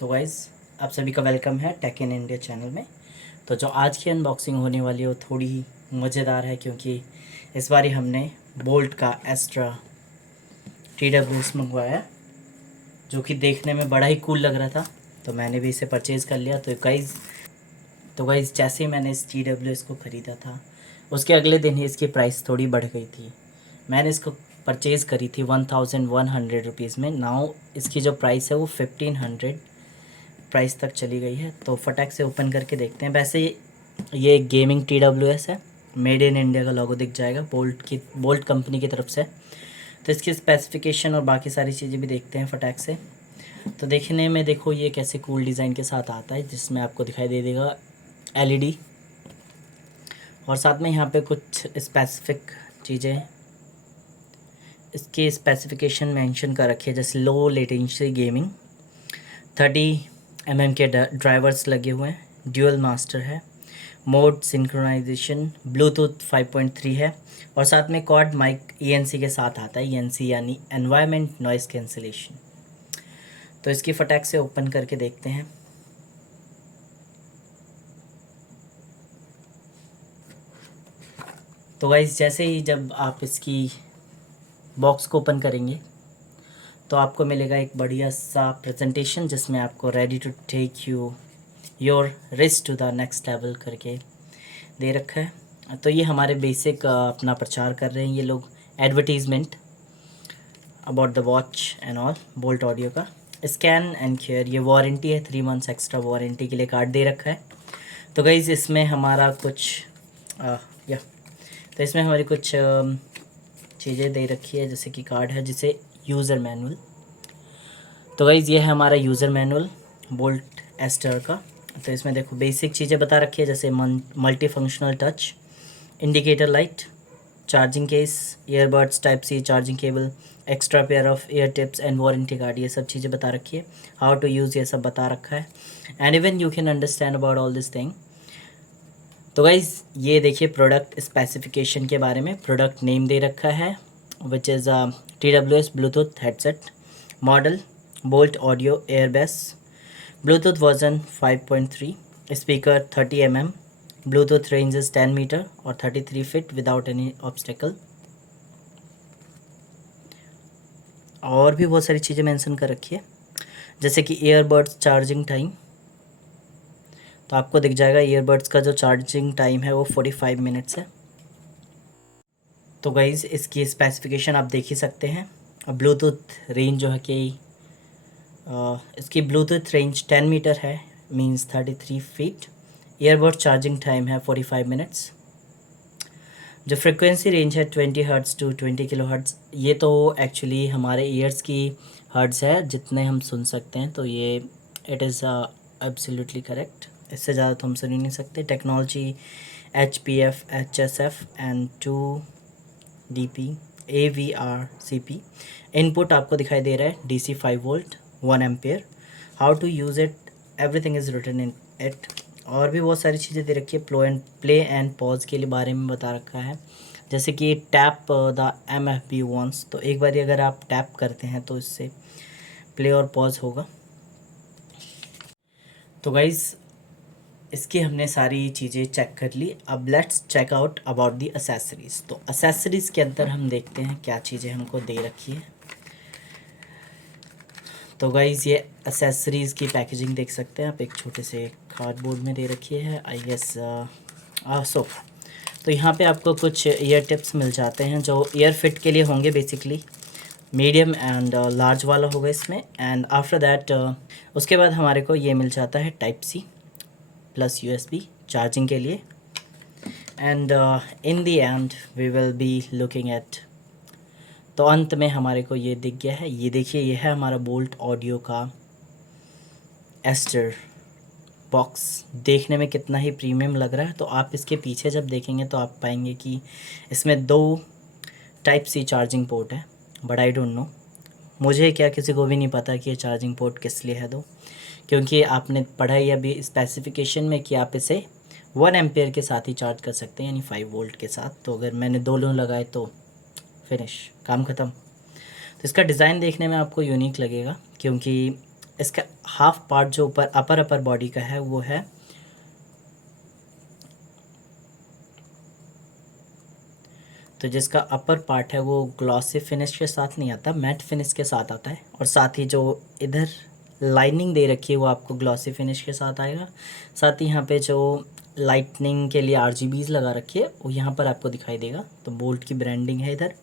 तो गाइज़ आप सभी का वेलकम है टेक इन इंडिया चैनल में। तो जो आज की अनबॉक्सिंग होने वाली है वो थोड़ी ही मज़ेदार है, क्योंकि इस बार हमने बोल्ट का एस्ट्रा TWS मंगवाया, जो कि देखने में बड़ा ही कूल लग रहा था। तो मैंने भी इसे परचेज़ कर लिया। तो गाइज़ जैसे ही मैंने इस TWS को ख़रीदा था, उसके अगले दिन ही इसकी प्राइस थोड़ी बढ़ गई थी। मैंने इसको परचेज़ करी थी 1100 रुपीज़ में। नाउ इसकी जो प्राइस है वो 1500 प्राइस तक चली गई है। तो फटाक से ओपन करके देखते हैं। वैसे ये एक गेमिंग TWS है, मेड इन इंडिया का लोगो दिख जाएगा बोल्ट कंपनी की तरफ से। तो इसकी स्पेसिफिकेशन और बाकी सारी चीज़ें भी देखते हैं फटाक से। तो देखने में देखो ये कैसे कूल डिज़ाइन के साथ आता है, जिसमें आपको दिखाई दे देगा LED, और साथ में यहाँ पे कुछ स्पेसिफिक चीज़ें इसके स्पेसिफिकेशन मेंशन कर रखी है, जैसे लो लेटेंसी गेमिंग, 30 mm के ड्राइवर्स लगे हुए हैं, ड्यूअल मास्टर है, मोड सिंक्रोनाइजेशन, ब्लूटूथ 5.3 है, और साथ में क्वाड माइक ENC के साथ आता है। ENC यानी एनवायरनमेंट नॉइस कैंसिलेशन। तो इसकी फटाक से ओपन करके देखते हैं। तो गाइस जैसे ही जब आप इसकी बॉक्स को ओपन करेंगे तो आपको मिलेगा एक बढ़िया सा प्रेजेंटेशन, जिसमें आपको ready to take your risk to the next level करके दे रखा है। तो ये हमारे बेसिक अपना प्रचार कर रहे हैं ये लोग, advertisement about the watch and all, bolt audio का। स्कैन एंड केयर, ये वारंटी है, 3 मंथ्स एक्स्ट्रा वारंटी के लिए कार्ड दे रखा है। तो गाइज़ इसमें हमारा कुछ या तो इसमें हमारी कुछ चीज़ें दे रखी है, जैसे कि कार्ड है, जिसे यूज़र मैनुअल। तो गाइज़ ये है हमारा यूज़र मैनुअल बोल्ट एस्टर का। तो इसमें देखो बेसिक चीज़ें बता रखी है, जैसे multi functional touch, indicator light, charging case, earbuds type C charging cable, extra pair of ear tips and warranty card, ये सब चीज़ें बता रखी है। हाउ टू यूज़ ये सब बता रखा है, and even you can understand about all this thing. तो गाइज़ ये देखिए प्रोडक्ट स्पेसिफिकेशन के बारे में, प्रोडक्ट नेम दे रखा है, which is TWS Bluetooth headset, model Boult Audio Airbass, Bluetooth version 5.3, speaker 30 mm, Bluetooth range is 10 metre और 33 फीट विदाउट एनी ऑब्स्टेकल। और भी बहुत सारी चीज़ें मेंशन कर रखी है, जैसे कि ईयरबड्स चार्जिंग टाइम। तो आपको दिख जाएगा ईयरबड्स का जो चार्जिंग टाइम है वो 45 मिनट्स है। तो गाइज़ इसकी स्पेसिफिकेशन आप देख ही सकते हैं। ब्लूटूथ रेंज जो है कि इसकी ब्लूटूथ रेंज 10 मीटर है, means 33 feet. Earbud charging time है 45 मिनट्स। जो फ्रिक्वेंसी रेंज है 20 हर्ट्ज़ टू 20 किलो हर्ट्ज़। ये तो एक्चुअली हमारे ईयर्स की हर्ट्ज़ है, जितने हम सुन सकते हैं। तो ये इट इज़ एब्सोल्युटली करेक्ट, इससे ज़्यादा तो हम सुन ही नहीं सकते। टेक्नोलॉजी HPF HSF एंड 2DP AVRCP। इनपुट आपको दिखाई दे रहा है DC 5 volt 1 ampere. How to use it, everything is written in it. और भी बहुत सारी चीज़ें दे रखी है। प्ले एंड पॉज के लिए बारे में बता रखा है, जैसे कि टैप द MFB वंस। तो एक बार अगर आप टैप करते हैं तो इससे प्ले और पॉज होगा। तो गाइज़ इसकी हमने सारी चीज़ें चेक कर ली। अब let's check out about the accessories. तो एसेसरीज़ के अंदर हम देखते हैं क्या चीज़ें हमको दे रखी है। तो गाइज़ ये एसेसरीज़ की पैकेजिंग देख सकते हैं आप, एक छोटे से कार्डबोर्ड में दे रखी है, आई गेस सो। तो यहाँ पे आपको कुछ ईयर टिप्स मिल जाते हैं, जो ईयर फिट के लिए होंगे बेसिकली। मीडियम एंड लार्ज वाला होगा इसमें। एंड आफ्टर दैट उसके बाद हमारे को ये मिल जाता है Type-C प्लस USB चार्जिंग के लिए। And in the end we will be looking at, तो अंत में हमारे को ये दिख गया है। ये देखिए ये है हमारा बोल्ट ऑडियो का एस्टर बॉक्स। देखने में कितना ही प्रीमियम लग रहा है। तो आप इसके पीछे जब देखेंगे तो आप पाएंगे कि इसमें 2 Type-C चार्जिंग पोर्ट है, बट आई डोंट नो, मुझे क्या किसी को भी नहीं पता कि ये चार्जिंग पोर्ट किस लिए है दो, क्योंकि आपने पढ़ा ही अभी स्पेसिफिकेशन में कि आप इसे 1 एम्पेयर के साथ ही चार्ज कर सकते हैं, यानी 5 वोल्ट के साथ। तो अगर मैंने 2 लगाए तो फिनिश, काम ख़त्म। तो इसका डिज़ाइन देखने में आपको यूनिक लगेगा, क्योंकि इसका हाफ पार्ट जो ऊपर अपर बॉडी का है वो है तो जिसका अपर पार्ट है वो ग्लॉसी फिनिश के साथ नहीं आता, मैट फिनिश के साथ आता है। और साथ ही जो इधर लाइनिंग दे रखी है वो आपको ग्लॉसी फिनिश के साथ आएगा। साथ ही यहाँ पे जो लाइटनिंग के लिए RGBs लगा रखी है वो यहाँ पर आपको दिखाई देगा। तो बोल्ट की ब्रांडिंग है इधर।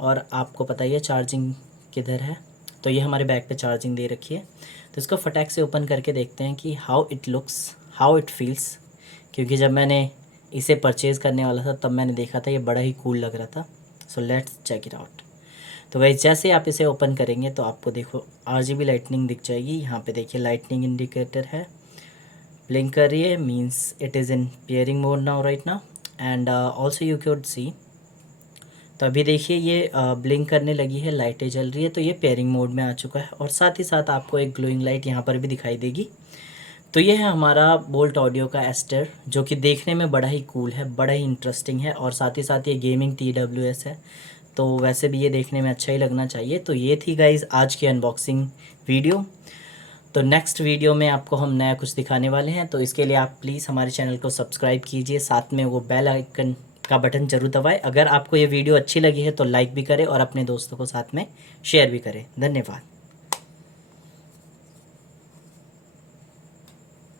और आपको पता ही है चार्जिंग किधर है, तो ये हमारे बैग पे चार्जिंग दे रखी है। तो इसको फटाक से ओपन करके देखते हैं कि how it looks, how it feels. क्योंकि जब मैंने इसे परचेज़ करने वाला था तब मैंने देखा था ये बड़ा ही कूल लग रहा था। So let's check it out. तो वही जैसे आप इसे ओपन करेंगे तो आपको देखो RGB लाइटनिंग दिख जाएगी। यहाँ पे देखिए लाइटनिंग इंडिकेटर है, ब्लिंक कर रही है, means it is in pairing mode now right now. And also you can see, तो अभी देखिए ये ब्लिंक करने लगी है, लाइटें जल रही है, तो ये पेयरिंग मोड में आ चुका है। और साथ ही साथ आपको एक ग्लोइंग लाइट यहाँ पर भी दिखाई देगी। तो ये है हमारा बोल्ट ऑडियो का एस्टर, जो कि देखने में बड़ा ही कूल है, बड़ा ही इंटरेस्टिंग है। और साथ ही साथ ये गेमिंग TWS है, तो वैसे भी ये देखने में अच्छा ही लगना चाहिए। तो ये थी गाइज़ आज की अनबॉक्सिंग वीडियो। तो नेक्स्ट वीडियो में आपको हम नया कुछ दिखाने वाले हैं, तो इसके लिए आप प्लीज़ हमारे चैनल को सब्सक्राइब कीजिए, साथ में वो बेल आइकन का बटन जरूर दबाएं। अगर आपको ये वीडियो अच्छी लगी है तो लाइक भी करें और अपने दोस्तों को साथ में शेयर भी करें। धन्यवाद।